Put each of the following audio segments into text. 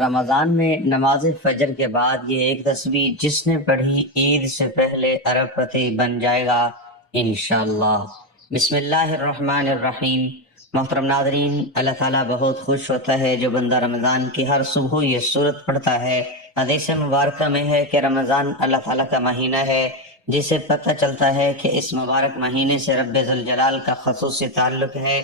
رمضان میں نماز فجر کے بعد یہ ایک تسبیح جس نے پڑھی عید سے پہلے ارب پتی بن جائے گا انشاءاللہ۔ بسم اللہ الرحمن الرحیم۔ محترم ناظرین، اللہ تعالیٰ بہت خوش ہوتا ہے جو بندہ رمضان کی ہر صبح یہ سورت پڑھتا ہے۔ حدیث مبارکہ میں ہے کہ رمضان اللہ تعالیٰ کا مہینہ ہے جسے پتہ چلتا ہے کہ اس مبارک مہینے سے رب ذوالجلال کا خصوصی تعلق ہے،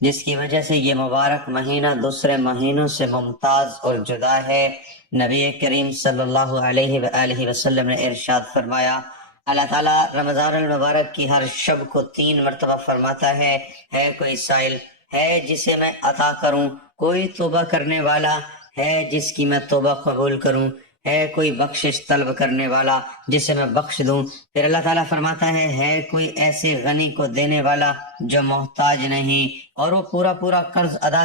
جس کی وجہ سے یہ مبارک مہینہ دوسرے مہینوں سے ممتاز اور جدا ہے۔ نبی کریم صلی اللہ علیہ وآلہ وسلم نے ارشاد فرمایا، اللہ تعالیٰ رمضان المبارک کی ہر شب کو 3 مرتبہ فرماتا ہے کوئی سائل ہے جسے میں عطا کروں، کوئی توبہ کرنے والا ہے جس کی میں توبہ قبول کروں، ہے کوئی بخشش طلب کرنے والا جسے میں بخش دوں۔ پھر اللہ تعالیٰ فرماتا ہے کوئی ایسے غنی کو دینے والا جو محتاج نہیں، اور وہ پورا قرض ادا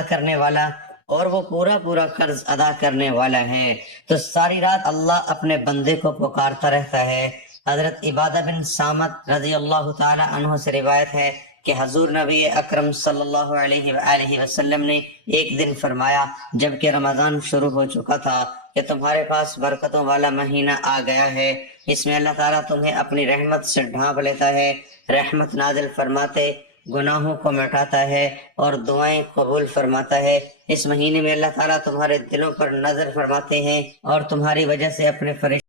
کرنے والا ہے۔ تو ساری رات اللہ اپنے بندے کو پکارتا رہتا ہے۔ حضرت عبادہ بن صامت رضی اللہ تعالی عنہ سے روایت ہے کہ حضور نبی اکرم صلی اللہ علیہ وآلہ وسلم نے ایک دن فرمایا جبکہ رمضان شروع ہو چکا تھا کہ تمہارے پاس برکتوں والا مہینہ آ گیا ہے، اس میں اللہ تعالیٰ تمہیں اپنی رحمت سے ڈھانپ لیتا ہے، رحمت نازل فرماتے، گناہوں کو مٹاتا ہے اور دعائیں قبول فرماتا ہے۔ اس مہینے میں اللہ تعالیٰ تمہارے دلوں پر نظر فرماتے ہیں اور تمہاری وجہ سے اپنے فرشتوں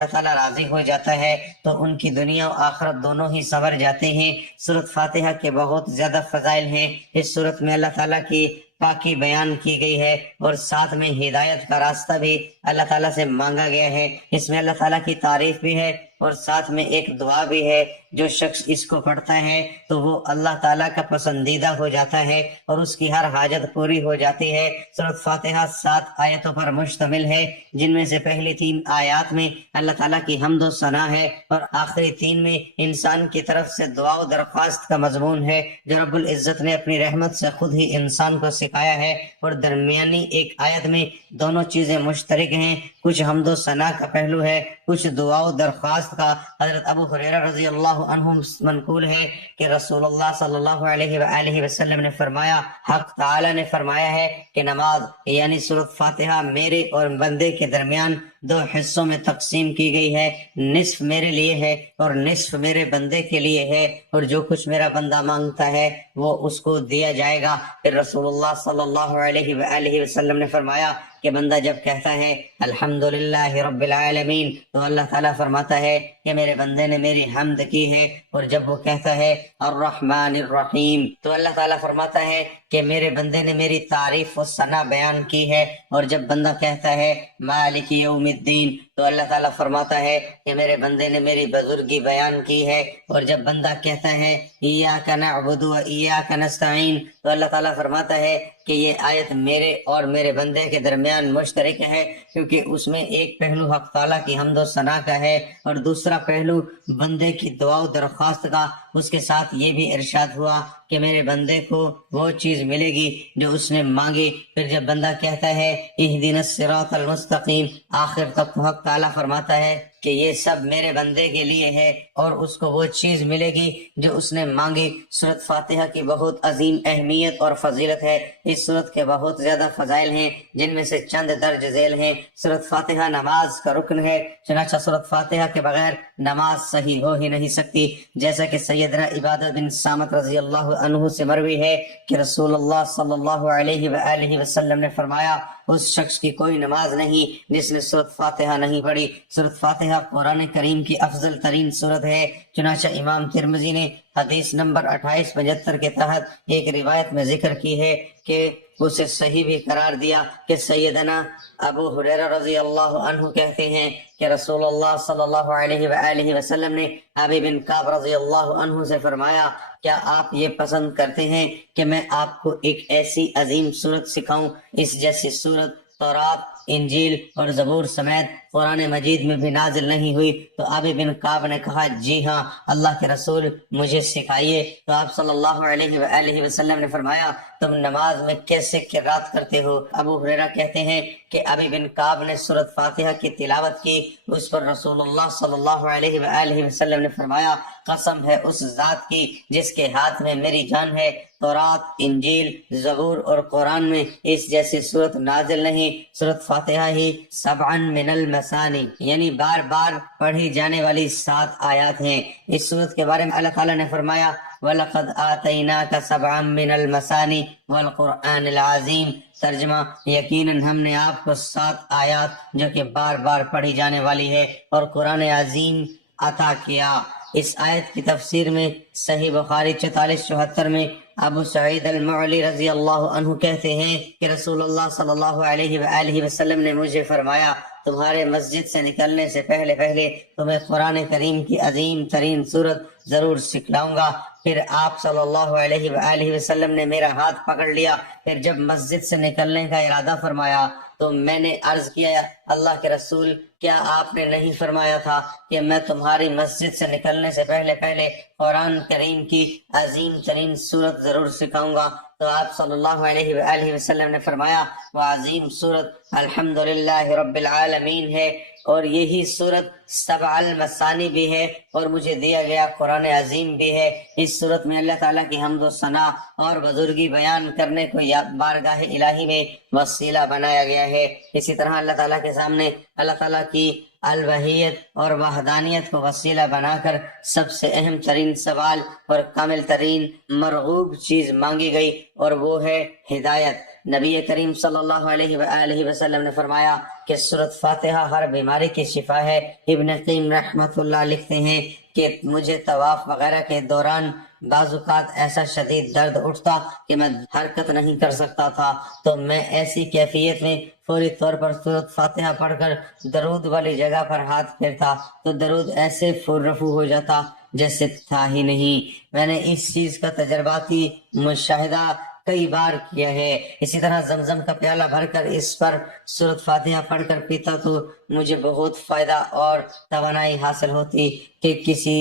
اللہ تعالیٰ راضی ہو جاتا ہے تو ان کی دنیا و آخرت دونوں ہی سنور جاتے ہیں۔ سورۃ فاتحہ کے بہت زیادہ فضائل ہیں۔ اس سورت میں اللہ تعالیٰ کی پاکی بیان کی گئی ہے اور ساتھ میں ہدایت کا راستہ بھی اللہ تعالیٰ سے مانگا گیا ہے۔ اس میں اللہ تعالیٰ کی تعریف بھی ہے اور ساتھ میں ایک دعا بھی ہے، جو شخص اس کو پڑھتا ہے تو وہ اللہ تعالیٰ کا پسندیدہ ہو جاتا ہے اور اس کی ہر حاجت پوری ہو جاتی ہے۔ سورۃ فاتحہ 7 آیتوں پر مشتمل ہے، جن میں سے پہلی 3 آیات میں اللہ تعالیٰ کی حمد و ثنا ہے اور آخری 3 میں انسان کی طرف سے دعا و درخواست کا مضمون ہے، جو رب العزت نے اپنی رحمت سے خود ہی انسان کو سکھایا ہے۔ اور درمیانی ایک آیت میں دونوں چیزیں مشترک ہیں، کچھ حمد و ثنا کا پہلو ہے، کچھ دعا و درخواست کا۔ حضرت ابو ہریرہ رضی اللہ عنہ منقول ہے کہ رسول اللہ صلی اللہ علیہ وآلہ وسلم نے فرمایا، حق تعالی نے فرمایا ہے کہ نماز یعنی سورۃ فاتحہ میرے اور بندے کے درمیان 2 حصوں میں تقسیم کی گئی ہے، نصف میرے لیے ہے اور نصف میرے بندے کے لیے ہے، اور جو کچھ میرا بندہ مانگتا ہے وہ اس کو دیا جائے گا۔ پھر رسول اللہ صلی اللہ علیہ وآلہ وسلم نے فرمایا کہ بندہ جب کہتا ہے الحمدللہ رب العالمین تو اللہ تعالیٰ فرماتا ہے کہ میرے بندے نے میری حمد کی ہے، اور جب وہ کہتا ہے الرحمن الرحیم تو اللہ تعالیٰ فرماتا ہے کہ میرے بندے نے میری تعریف و ثنا بیان کی ہے، اور جب بندہ کہتا ہے مالک یوم الدین تو اللہ تعالیٰ فرماتا ہے کہ میرے بندے نے میری بزرگی بیان کی ہے، اور جب بندہ کہتا ہے ایاک نعبد و ایاک نستعین تو اللہ تعالیٰ فرماتا ہے کہ یہ آیت میرے اور میرے بندے کے درمیان مشترک ہے، کیونکہ اس میں ایک پہلو حق تعالیٰ کی حمد و ثنا کا ہے اور دوسرا پہلو بندے کی دعا و درخواست کا۔ اس کے ساتھ یہ بھی ارشاد ہوا کہ میرے بندے کو وہ چیز ملے گی جو اس نے مانگی۔ پھر جب بندہ کہتا ہے اہدنا الصراط المستقیم، آخر تک حق تعالیٰ فرماتا ہے کہ یہ سب میرے بندے کے لیے ہے اور اس کو وہ چیز ملے گی جو اس نے مانگی۔ سورۃ فاتحہ کی بہت عظیم اہمیت اور فضیلت ہے۔ اس سورت کے بہت زیادہ فضائل ہیں جن میں سے چند درج ذیل ہیں۔ سورۃ فاتحہ نماز کا رکن ہے، چنانچہ سورۃ فاتحہ کے بغیر نماز صحیح ہو ہی نہیں سکتی، جیسا کہ سیدنا عبادہ بن صامت رضی اللہ عنہ سے مروی ہے کہ رسول اللہ صلی اللہ علیہ وآلہ وسلم نے فرمایا، اس شخص کی کوئی نماز نہیں جس نے سورۃ فاتحہ نہیں پڑھی۔ سورۃ فاتحہ قرآن کریم کی افضل ترین سورت ہے، چنانچہ امام ترمذی نے حدیث نمبر 2875 کے تحت ایک روایت میں ذکر کی ہے کہ اسے صحیح بھی قرار دیا کہ سیدنا ابو ہریرہ رضی اللہ عنہ کہتے ہیں کہ رسول اللہ صلی اللہ علیہ وآلہ وسلم نے ابی بن کعب رضی اللہ عنہ سے فرمایا، کیا آپ یہ پسند کرتے ہیں کہ میں آپ کو ایک ایسی عظیم سورت سکھاؤں اس جیسی سورت تورات، انجیل اور زبور سمیت قرآن مجید میں بھی نازل نہیں ہوئی؟ تو ابی بن کعب نے کہا، جی ہاں اللہ کے رسول مجھے سکھائیے۔ تو آپ صلی اللہ علیہ وآلہ وسلم نے فرمایا، تم نماز میں کیسے قرات کرتے ہو؟ ابو ہریرہ کہتے ہیں کہ ابی بن کعب نے سورۃ فاتحہ کی تلاوت کی، اس پر رسول اللہ صلی اللہ علیہ وآلہ وسلم نے فرمایا، قسم ہے اس ذات کی جس کے ہاتھ میں میری جان ہے، تورات، انجیل، زبور اور قرآن میں اس جیسی صورت نازل نہیں۔ سورۃ فاتحہ ہی سبعا من المثانی یعنی بار بار پڑھی جانے والی 7 آیات ہیں۔ اس صورت کے بارے میں اللہ تعالیٰ نے فرمایا، وَلَقَدْ آتَيْنَاكَ سَبْعًا مِّنَ الْمَثَانِي وَالْقُرْآنِ الْعَظِيمِ، ترجمہ، یقیناً ہم نے آپ کو 7 آیات جو کہ بار بار پڑھی جانے والی ہے اور قرآن عظیم عطا کیا۔ اس آیت کی تفسیر میں صحیح بخاری 4474 میں ابو سعید المعلی رضی اللہ عنہ کہتے ہیں کہ رسول اللہ صلی اللہ علیہ وآلہ وسلم نے مجھے فرمایا، تمہارے مسجد سے نکلنے سے پہلے تمہیں قرآن کریم کی عظیم ترین سورت ضرور سکھلاؤں گا۔ پھر آپ صلی اللہ علیہ وآلہ وسلم نے میرا ہاتھ پکڑ لیا۔ پھر جب مسجد سے نکلنے کا ارادہ فرمایا تو میں نے عرض کیا، اللہ کے رسول، کیا آپ نے نہیں فرمایا تھا کہ میں تمہاری مسجد سے نکلنے سے پہلے قرآن کریم کی عظیم ترین سورت ضرور سکھاؤں گا؟ تو آپ صلی اللہ علیہ وآلہ وسلم نے فرمایا، وہ عظیم سورت الحمدللہ رب العالمین ہے، اور یہی سورت سبع المثانی بھی ہے، اور مجھے دیا گیا قرآن عظیم بھی ہے۔ اس سورت میں اللہ تعالیٰ کی حمد و ثنا اور بزرگی بیان کرنے کو بارگاہ الہی میں وسیلہ بنایا گیا ہے۔ اسی طرح اللہ تعالیٰ کے سامنے اللہ تعالیٰ کی الوحیت اور وحدانیت کو وسیلہ بنا کر سب سے اہم ترین سوال اور کامل ترین مرغوب چیز مانگی گئی، اور وہ ہے ہدایت۔ نبی کریم صلی اللہ علیہ وآلہ وسلم نے فرمایا کہ سورۃ فاتحہ ہر بیماری کی شفا ہے۔ ابن قیم رحمۃ اللہ لکھتے ہیں کہ مجھے طواف وغیرہ کے دوران بعض اوقات ایسا شدید درد اٹھتا کہ میں حرکت نہیں کر سکتا تھا، تو میں ایسی کیفیت میں فوری طور پر سورۃ فاتحہ پڑھ کر درود والی جگہ پر ہاتھ پھیرتا تو درود ایسے رفو ہو جاتا جیسے تھا ہی نہیں۔ میں نے اس چیز کا تجرباتی مشاہدہ کئی بار کیا ہے۔ اسی طرح زمزم کا پیالہ بھر کر اس پر سورۃ فاتحہ پڑھ کر پیتا تو مجھے بہت فائدہ اور توانائی حاصل ہوتی کہ کسی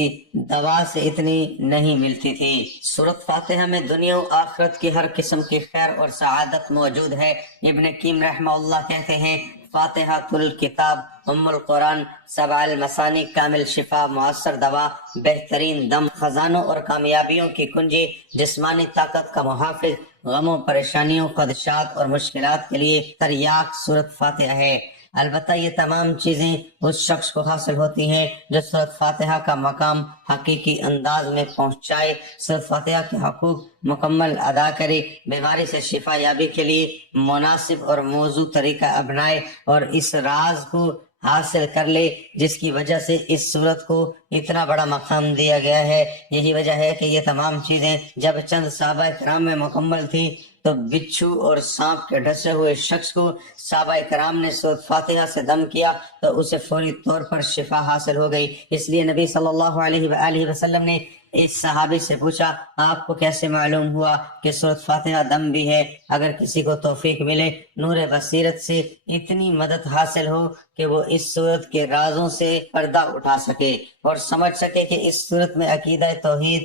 دوا سے اتنی نہیں ملتی تھی۔ سورۃ فاتحہ میں دنیا و آخرت کی ہر قسم کی خیر اور سعادت موجود ہے۔ ابن قیم رحمہ اللہ کہتے ہیں، فاتحہ الکتاب ام القرآن، سبع المثانی کامل شفا، مؤثر دوا، بہترین دم، خزانوں اور کامیابیوں کی کنجی، جسمانی طاقت کا محافظ، غموں، پریشانیوں، خدشات اور مشکلات کے لیے تریاق سورۃ فاتحہ ہے۔ البتہ یہ تمام چیزیں اس شخص کو حاصل ہوتی ہیں جو سورۃ فاتحہ کا مقام حقیقی انداز میں پہنچائے، سورۃ فاتحہ کے حقوق مکمل ادا کرے، بیماری سے شفا یابی کے لیے مناسب اور موزوں طریقہ اپنائے اور اس راز کو حاصل کر لے جس کی وجہ سے اس صورت کو اتنا بڑا مقام دیا گیا ہے۔ یہی وجہ ہے کہ یہ تمام چیزیں جب چند صحابہ کرام میں مکمل تھی تو بچھو اور سانپ کے ڈسے ہوئے شخص کو صحابہ کرام نے سورۃ فاتحہ سے دم کیا تو اسے فوری طور پر شفا حاصل ہو گئی۔ اس لیے نبی صلی اللہ علیہ وآلہ وسلم نے اس صحابی سے پوچھا، آپ کو کیسے معلوم ہوا کہ سورۃ فاتحہ دم بھی ہے؟ اگر کسی کو توفیق ملے نور بصیرت سے اتنی مدد حاصل ہو کہ وہ اس صورت کے رازوں سے پردہ اٹھا سکے اور سمجھ سکے کہ اس صورت میں عقیدہ توحید،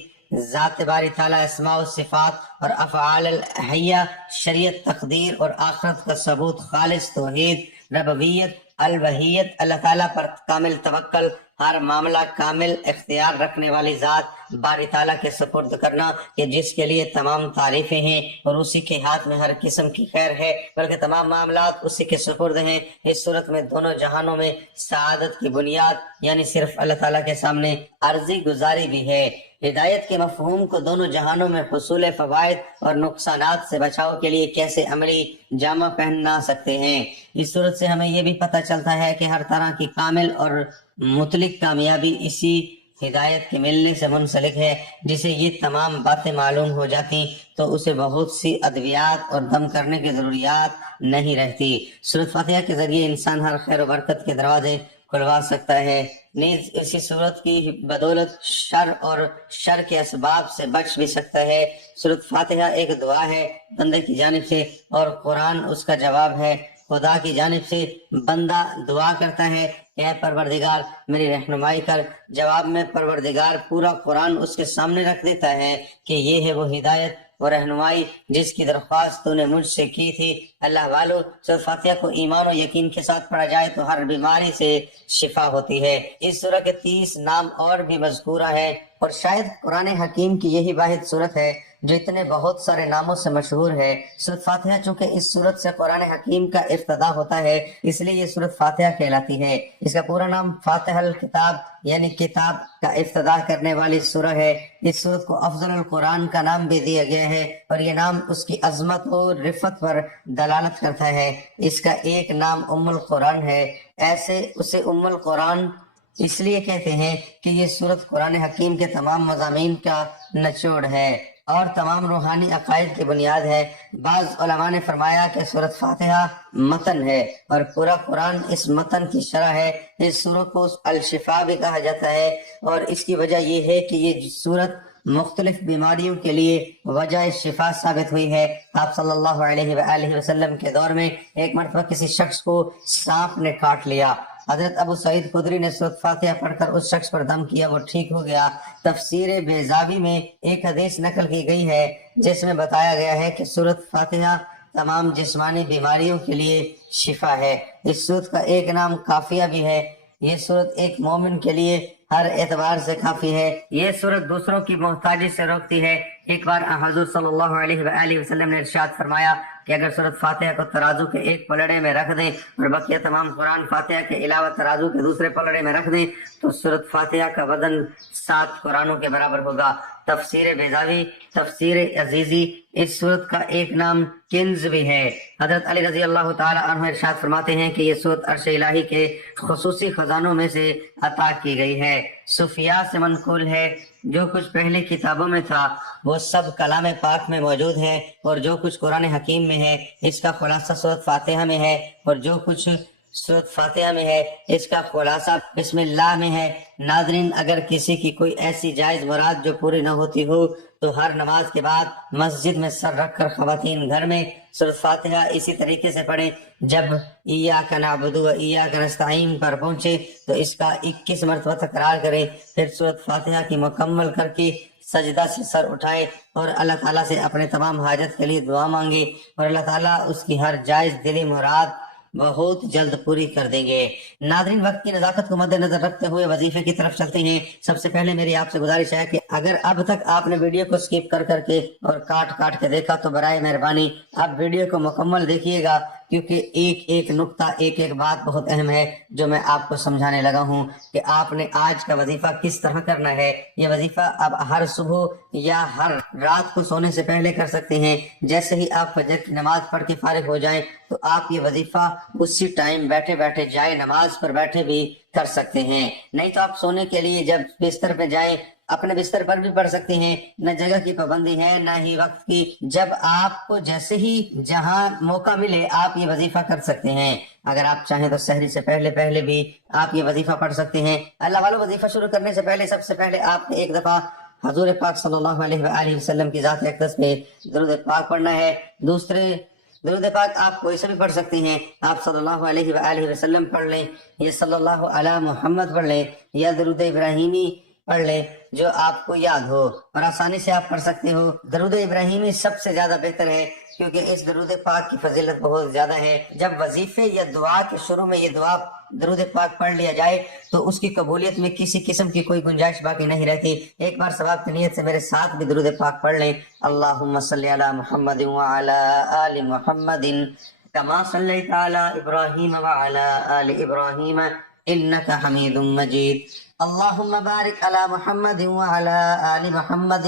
ذات باری تعالیٰ، اسماء و صفات اور افعال الحیہ، شریعت، تقدیر اور آخرت کا ثبوت، خالص توحید، ربوبیت الوحیت اللہ تعالیٰ پر کامل توکل، ہر معاملہ کامل اختیار رکھنے والی ذات باری تعالیٰ کے سپرد کرنا کہ جس کے لیے تمام تعریفیں ہیں اور اسی کے ہاتھ میں ہر قسم کی خیر ہے، بلکہ تمام معاملات اسی کے سپرد ہیں۔ اس صورت میں دونوں جہانوں میں سعادت کی بنیاد یعنی صرف اللہ تعالیٰ کے سامنے عرضی گزاری بھی ہے۔ ہدایت کے مفہوم کو دونوں جہانوں میں حصول فوائد اور نقصانات سے بچاؤ کے لیے کیسے عملی جامہ پہنا سکتے ہیں۔ اس صورت سے ہمیں یہ بھی پتہ چلتا ہے کہ ہر طرح کی کامل اور مطلق کامیابی اسی ہدایت کے ملنے سے منسلک ہے۔ جسے یہ تمام باتیں معلوم ہو جاتی تو اسے بہت سی ادویات اور دم کرنے کی ضروریات نہیں رہتی۔ سورۃ فاتحہ کے ذریعے انسان ہر خیر و برکت کے دروازے کھلوا سکتا ہے، نیز اسی صورت کی بدولت شر اور شر کے اسباب سے بچ بھی سکتا ہے۔ سورۃ فاتحہ ایک دعا ہے بندے کی جانب سے اور قرآن اس کا جواب ہے۔ خدا کی جانب سے بندہ دعا کرتا ہے کہ اے پروردگار میری رہنمائی کر، جواب میں پروردگار پورا قرآن اس کے سامنے رکھ دیتا ہے کہ یہ ہے وہ ہدایت و رہنمائی جس کی درخواست تو نے مجھ سے کی تھی۔ اللہ والو، سورۃ فاتحہ کو ایمان و یقین کے ساتھ پڑھا جائے تو ہر بیماری سے شفا ہوتی ہے۔ اس سورہ کے 30 نام اور بھی مذکورہ ہے اور شاید قرآن حکیم کی یہی واحد سورت ہے جو اتنے بہت سارے ناموں سے مشہور ہے۔ سورۃ فاتحہ چونکہ اس سورت سے قرآن حکیم کا افتتاح ہوتا ہے اس لیے یہ سورت فاتحہ کہلاتی ہے۔ اس کا پورا نام فاتح الکتاب یعنی کتاب کا افتتاح کرنے والی سورہ ہے۔ اس سورت کو افضل القرآن کا نام بھی دیا گیا ہے اور یہ نام اس کی عظمت و رفعت پر دلالت کرتا ہے۔ اس کا ایک نام ام القرآن ہے، ایسے اسے ام القرآن اس لیے کہتے ہیں کہ یہ سورت قرآن حکیم کے تمام مضامین کا نچوڑ ہے اور تمام روحانی عقائد کی بنیاد ہے۔ بعض علماء نے فرمایا کہ سورۃ فاتحہ متن ہے اور پورا قرآن اس متن کی شرح ہے۔ اس سورت کو الشفا بھی کہا جاتا ہے اور اس کی وجہ یہ ہے کہ یہ سورت مختلف بیماریوں کے لیے وجہ شفا ثابت ہوئی ہے۔ آپ صلی اللہ علیہ وآلہ وسلم کے دور میں ایک مرتبہ کسی شخص کو سانپ نے کاٹ لیا، حضرت ابو سعید خدری نے سورۃ فاتحہ پڑھ کر اس شخص پر دم کیا، وہ ٹھیک ہو گیا۔ تفسیر بیضاوی میں ایک حدیث نقل کی گئی ہے جس میں بتایا گیا ہے کہ سورۃ فاتحہ تمام جسمانی بیماریوں کے لیے شفا ہے۔ اس سورت کا ایک نام کافیہ بھی ہے۔ یہ سورت ایک مومن کے لیے ہر اعتبار سے کافی ہے۔ یہ سورت دوسروں کی محتاجی سے روکتی ہے۔ ایک بار حضور صلی اللہ علیہ وآلہ وسلم نے ارشاد فرمایا کہ اگر سورۃ فاتحہ کو ترازو کے ایک پلڑے میں رکھ دیں اور بقیہ تمام قرآن فاتحہ کے علاوہ ترازو کے دوسرے پلڑے میں رکھ دیں تو سورۃ فاتحہ کا وزن 7 قرآنوں کے برابر ہوگا۔ تفسیر بیضاوی، تفسیر عزیزی، اس سورت کا ایک نام کنز بھی ہے۔ حضرت علی رضی اللہ تعالی عنہ ارشاد فرماتے ہیں کہ یہ سورت عرش الہی کے خصوصی خزانوں میں سے عطا کی گئی ہے۔ صوفیاء سے منقول ہے جو کچھ پہلے کتابوں میں تھا وہ سب کلام پاک میں موجود ہے اور جو کچھ قرآن حکیم میں ہے اس کا خلاصہ سورۃ فاتحہ میں ہے اور جو کچھ سورۃ فاتحہ میں ہے اس کا خلاصہ بسم اللہ میں ہے۔ ناظرین، اگر کسی کی کوئی ایسی جائز مراد جو پوری نہ ہوتی ہو تو ہر نماز کے بعد مسجد میں سر رکھ کر خواتین گھر میں سورۃ فاتحہ اسی طریقے سے پڑھیں۔ جب ایاک نعبد و ایاک نستعین پر پہنچے تو اس کا 21 مرتبہ تکرار کریں، پھر سورۃ فاتحہ کی مکمل کر کے سجدہ سے سر اٹھائے اور اللہ تعالیٰ سے اپنے تمام حاجت کے لیے دعا مانگے اور اللہ تعالیٰ اس کی ہر جائز دلی مراد بہت جلد پوری کر دیں گے۔ ناظرین، وقت کی نزاکت کو مد نظر رکھتے ہوئے وظیفے کی طرف چلتے ہیں۔ سب سے پہلے میری آپ سے گزارش ہے کہ اگر اب تک آپ نے ویڈیو کو سکپ کر کے اور کاٹ کے دیکھا تو برائے مہربانی اب ویڈیو کو مکمل دیکھیے گا، کیونکہ ایک نقطہ ایک بات بہت اہم ہے جو میں آپ کو سمجھانے لگا ہوں کہ آپ نے آج کا وظیفہ کس طرح کرنا ہے۔ یہ وظیفہ اب ہر صبح یا ہر رات کو سونے سے پہلے کر سکتے ہیں۔ جیسے ہی آپ فجر کی نماز پڑھ کے فارغ ہو جائیں تو آپ یہ وظیفہ اسی ٹائم بیٹھے جائے نماز پر بیٹھے بھی کر سکتے ہیں، نہیں تو آپ سونے کے لیے جب بستر پہ جائیں اپنے بستر پر بھی پڑھ سکتے ہیں۔ نہ جگہ کی پابندی ہے نہ ہی وقت کی، جب آپ کو جیسے ہی جہاں موقع ملے آپ یہ وظیفہ کر سکتے ہیں۔ اگر آپ چاہیں تو سحری سے پہلے بھی آپ یہ وظیفہ پڑھ سکتے ہیں۔ اللہ والو، وظیفہ شروع کرنے سے پہلے سب سے پہلے آپ نے ایک دفعہ حضور پاک صلی اللہ علیہ وآلہ وسلم کی ذات اقدس پہ درود پاک پڑھنا ہے۔ دوسرے درود پاک آپ کوئی سے بھی پڑھ سکتے ہیں، آپ صلی اللہ علیہ وآلہ وسلم پڑھ لیں یا صلی اللہ علی محمد پڑھ لیں یا درود ابراہیمی پڑھ لیں جو آپ کو یاد ہو اور آسانی سے آپ پڑھ سکتے ہو۔ درود ابراہیمی سب سے زیادہ بہتر ہے کیونکہ اس درود پاک کی فضیلت بہت زیادہ ہے۔ جب وظیفے یا دعا کے شروع میں یہ دعا درود پاک پڑھ لیا جائے تو اس کی قبولیت میں کسی قسم کی کوئی گنجائش باقی نہیں رہتی۔ ایک بار ثواب کی نیت سے میرے ساتھ بھی درود پاک پڑھ لیں۔ اللہم صلی علی محمد وعلی آل محمد کما صلیت علی ابراہیم وعلی آل ابراہیم انک حمید مجید۔ اللہم بارک علی محمد وعلی آل محمد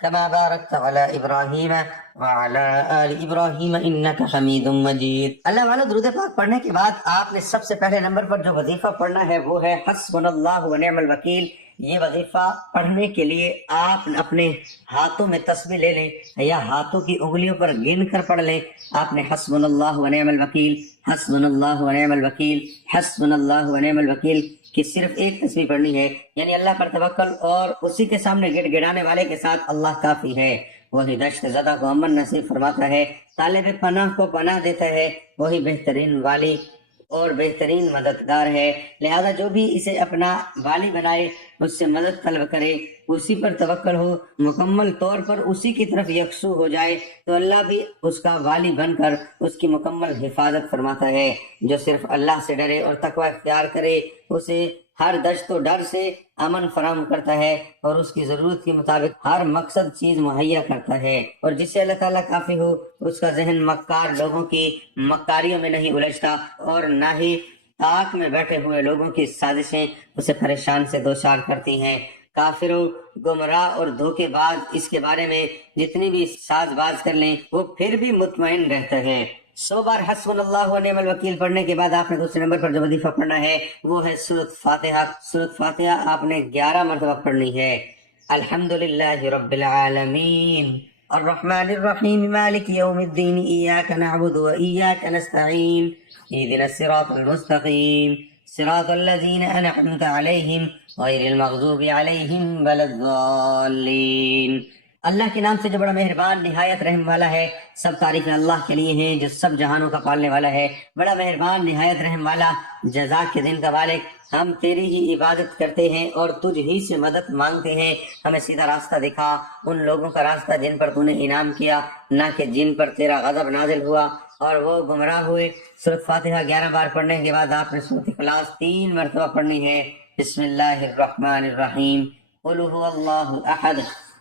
کما بارکت علی ابراہیم وعلی آل ابراہیم انک حمید مجید۔ اللہ والو، درود پاک پڑھنے کے بعد آپ نے سب سے پہلے نمبر پر جو وظیفہ پڑھنا ہے وہ ہے حسبنا اللہ ونعم الوکیل۔ یہ وظیفہ پڑھنے کے لیے آپ اپنے ہاتھوں میں تسبیح لے لیں یا ہاتھوں کی انگلیوں پر گن کر پڑھ لیں۔ آپ نے حسبنا اللہ ونعم الوکیل، حسبنا اللہ ونعم الوکیل، حسبنا اللہ ونعم الوکیل کی صرف ایک تسبیح پڑھنی ہے، یعنی اللہ پر توکل اور اسی کے سامنے گڑ گڑانے والے کے ساتھ اللہ کافی ہے۔ وہی دشت زدہ کو امن نصیب فرماتا ہے، طالب پناہ کو پناہ دیتا ہے، وہی بہترین والی اور بہترین مددگار ہے۔ لہذا جو بھی اسے اپنا والی بنائے، اس سے مدد طلب کرے، اسی پر توکل ہو، مکمل طور پر اسی کی طرف یکسو ہو جائے تو اللہ بھی اس کا والی بن کر اس کی مکمل حفاظت فرماتا ہے۔ جو صرف اللہ سے ڈرے اور تقوی اختیار کرے اسے ہر دشت و ڈر سے امن فراہم کرتا ہے اور اس کی ضرورت کے مطابق ہر مقصد چیز مہیا کرتا ہے۔ اور جس سے اللہ تعالیٰ کافی ہو اس کا ذہن مکار لوگوں کی مکاریوں میں نہیں الجھتا اور نہ ہی طاق میں بیٹھے ہوئے لوگوں کی سازشیں اسے پریشان سے دوچار کرتی ہیں۔ کافروں، گمراہ اور دھوکے باز اس کے بارے میں جتنی بھی ساز باز کر لیں وہ پھر بھی مطمئن رہتا ہے۔ 100 بار حسبنا اللہ ونعم الوکیل پڑھنے کے بعد آپ نے دوسرے نمبر پر جو وظیفہ پڑھنا ہے وہ ہے سورۃ فاتحہ۔ سورۃ فاتحہ آپ نے 11 مرتبہ پڑھنی ہے۔ الحمدللہ رب العالمین الرحمن الرحیم مالک یوم الدین ایاک نعبد و ایاک نستعین اہدنا الصراط المستقیم صراط الذین انعمت علیہم غیر المغضوب علیہم ولا الضالین۔ اللہ کے نام سے جو بڑا مہربان نہایت رحم والا ہے۔ سب تعریفیں اللہ کے لیے ہیں جو سب جہانوں کا پالنے والا ہے، بڑا مہربان نہایت رحم والا، جزا کے دن کا مالک۔ ہم تیری ہی عبادت کرتے ہیں اور تجھ ہی سے مدد مانگتے ہیں۔ ہمیں سیدھا راستہ دکھا، ان لوگوں کا راستہ جن پر تو نے انعام کیا، نہ کہ جن پر تیرا غضب نازل ہوا اور وہ گمراہ ہوئے۔ سورۃ فاتحہ 11 بار پڑھنے کے بعد آپ نے سورۃ اخلاص 3 مرتبہ پڑھنی ہے۔ بسم اللہ الرحمن الرحیم قل هو اللہ احد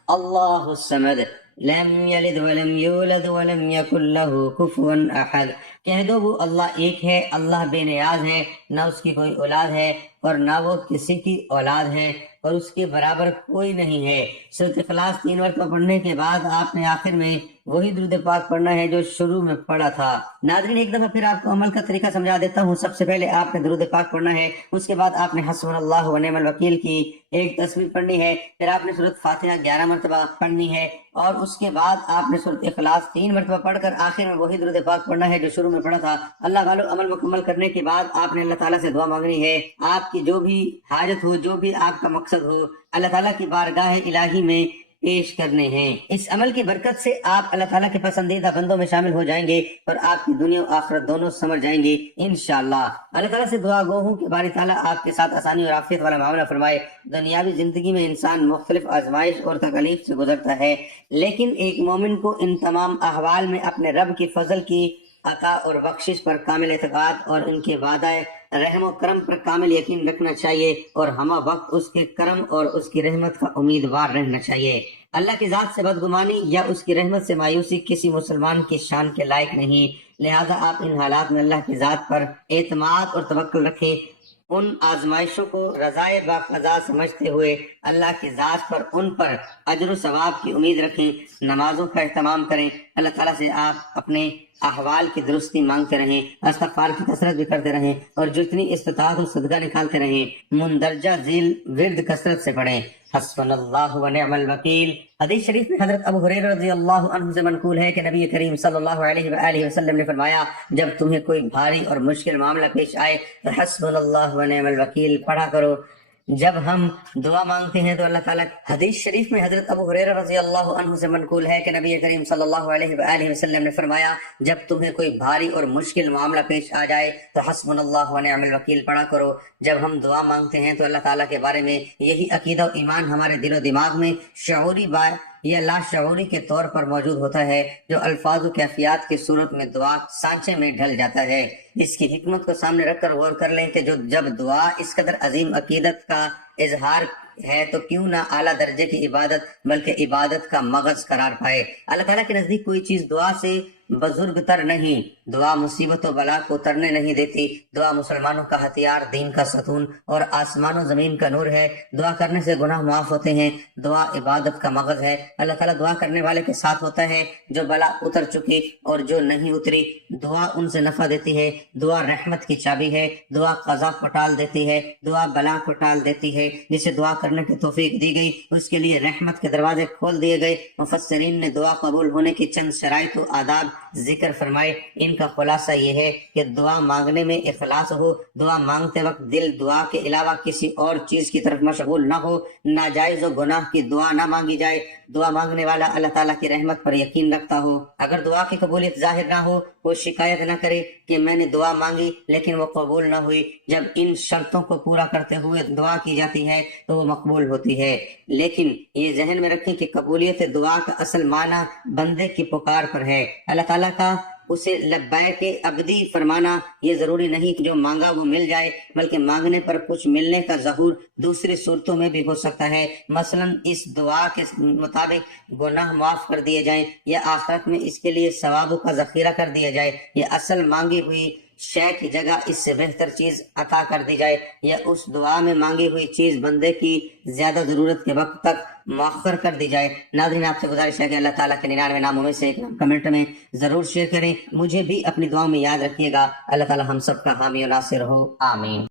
اللہ الصمد لم یلد ولم یولد ولم یکن له کفوا احد۔ کہہ دو وہ اللہ ایک ہے، اللہ بے نیاز ہے، نہ اس کی کوئی اولاد ہے اور نہ وہ کسی کی اولاد ہے اور اس کے برابر کوئی نہیں ہے۔ سورۃ اخلاص 3 مرتبہ پڑھنے کے بعد آپ نے آخر میں وہی درود پاک پڑھنا ہے جو شروع میں پڑھا تھا۔ ناظرین، ایک دفعہ پھر آپ کو عمل کا طریقہ سمجھا دیتا ہوں۔ سب سے پہلے آپ نے درود پاک پڑھنا ہے، اس کے بعد آپ نے حسبنا اللہ ونعم الوکیل کی ایک تسبیح پڑھنی ہے، پھر آپ نے سورۃ فاتحہ 11 مرتبہ پڑھنی ہے اور اس کے بعد آپ نے سورۃ اخلاص 3 مرتبہ پڑھ کر آخر میں وہی درود پاک پڑھنا ہے جو شروع میں پڑھا تھا۔ اللہ والو، عمل مکمل کرنے کے بعد آپ نے اللہ تعالیٰ سے دعا مانگنی ہے۔ آپ کی جو بھی حاجت ہو، جو بھی آپ کا مقصد ہو، اللہ تعالیٰ کی بارگاہ الہی میں پیش کرنے ہیں۔ اس عمل کی برکت سے آپ اللہ تعالیٰ کے پسندیدہ بندوں میں شامل ہو جائیں گے اور آپ کی دنیا و آخرت دونوں سمر جائیں گے انشاءاللہ۔ اللہ تعالیٰ سے دعا گو ہوں کہ باری تعالیٰ آپ کے ساتھ آسانی اور عافیت والا معاملہ فرمائے۔ دنیاوی زندگی میں انسان مختلف آزمائش اور تکلیف سے گزرتا ہے، لیکن ایک مومن کو ان تمام احوال میں اپنے رب کی فضل کی عطا اور بخشش پر کامل اعتقاد اور ان کے وعدہ رحم و کرم پر کامل یقین رکھنا چاہیے اور ہمہ وقت اس کے کرم اور اس کی رحمت کا امیدوار رہنا چاہیے۔ اللہ کی ذات سے بدگمانی یا اس کی رحمت سے مایوسی کسی مسلمان کی شان کے لائق نہیں، لہذا آپ ان حالات میں اللہ کی ذات پر اعتماد اور توکل رکھیں۔ ان آزمائشوں کو رضائے باقضا سمجھتے ہوئے اللہ کی ذات پر ان پر اجر و ثواب کی امید رکھیں۔ نمازوں کا اہتمام کریں، اللہ تعالیٰ سے آپ اپنے احوال کی درستی مانگتے رہیں، استغفار کی کثرت بھی کرتے رہیں اور جتنی استطاعت ہو صدقہ نکالتے رہیں۔ مندرجہ ذیل ورد کثرت سے پڑھیں۔ حسبنا اللہ ونعم الوکیل۔ حدیث شریف میں حضرت ابو ہریرہ رضی اللہ عنہ سے منقول ہے کہ نبی کریم صلی اللہ علیہ وآلہ وسلم نے فرمایا، جب تمہیں کوئی بھاری اور مشکل معاملہ پیش آئے تو حسبنا اللہ ونعم الوکیل پڑھا کرو۔ جب ہم دعا مانگتے ہیں تو اللہ تعالیٰ، حدیث شریف میں حضرت ابو ہریرہ رضی اللہ عنہ سے منقول ہے کہ نبی کریم صلی اللہ علیہ وآلہ وسلم نے فرمایا، جب تمہیں کوئی بھاری اور مشکل معاملہ پیش آ جائے تو حسبنا اللہ ونعم الوکیل پڑھا کرو۔ جب ہم دعا مانگتے ہیں تو اللہ تعالیٰ کے بارے میں یہی عقیدہ و ایمان ہمارے دل و دماغ میں شعوری یہ لاشعوری کے طور پر موجود ہوتا ہے جو الفاظ و کیفیات کی صورت میں دعا سانچے میں ڈھل جاتا ہے۔ اس کی حکمت کو سامنے رکھ کر غور کر لیں کہ جب دعا اس قدر عظیم عقیدت کا اظہار ہے تو کیوں نہ اعلیٰ درجے کی عبادت بلکہ عبادت کا مغز قرار پائے۔ اللہ تعالیٰ کے نزدیک کوئی چیز دعا سے بزرگ تر نہیں۔ دعا مصیبت و بلا کو اترنے نہیں دیتی۔ دعا مسلمانوں کا ہتھیار، دین کا ستون اور آسمان و زمین کا نور ہے۔ دعا کرنے سے گناہ معاف ہوتے ہیں۔ دعا عبادت کا مغز ہے۔ اللہ تعالیٰ دعا کرنے والے کے ساتھ ہوتا ہے۔ جو بلا اتر چکی اور جو نہیں اتری، دعا ان سے نفع دیتی ہے۔ دعا رحمت کی چابی ہے۔ دعا قضا کو ٹال دیتی ہے۔ دعا بلا کو ٹال دیتی ہے۔ جسے دعا کرنے کی توفیق دی گئی اس کے لیے رحمت کے دروازے کھول دیے گئے۔ مفسرین نے دعا قبول ہونے کی چند شرائط و آداب ذکر فرمائے۔ ان کا خلاصہ یہ ہے کہ دعا مانگنے میں اخلاص ہو، دعا مانگتے وقت دل دعا کے علاوہ کسی اور چیز کی طرف مشغول نہ ہو، ناجائز و گناہ کی دعا نہ مانگی جائے، دعا مانگنے والا اللہ تعالیٰ کی رحمت پر یقین رکھتا ہو۔ اگر دعا کی قبولیت ظاہر نہ ہو، وہ شکایت نہ کرے کہ میں نے دعا مانگی لیکن وہ قبول نہ ہوئی۔ جب ان شرطوں کو پورا کرتے ہوئے دعا کی جاتی ہے تو وہ مقبول ہوتی ہے۔ لیکن یہ ذہن میں رکھیں کہ قبولیت دعا کا اصل معنی بندے کی پکار پر ہے۔ اللہ تعالیٰ کا اسے لبیک ابدی فرمانا یہ ضروری نہیں کہ جو مانگا وہ مل جائے، بلکہ مانگنے پر کچھ ملنے کا ظہور دوسری صورتوں میں بھی ہو سکتا ہے۔ مثلا اس دعا کے مطابق گناہ معاف کر دیے جائیں یا آخرت میں اس کے لیے ثوابوں کا ذخیرہ کر دیا جائے، یا اصل مانگی ہوئی شے کی جگہ اس سے بہتر چیز عطا کر دی جائے، یا اس دعا میں مانگی ہوئی چیز بندے کی زیادہ ضرورت کے وقت تک مؤخر کر دی جائے۔ ناظرین، آپ سے گزارش ہے کہ اللہ تعالیٰ کے 99 ناموں میں سے ایک نام کمنٹ میں ضرور شیئر کریں۔ مجھے بھی اپنی دعاؤں میں یاد رکھیے گا۔ اللہ تعالیٰ ہم سب کا حامی و ناصر ہو، آمین۔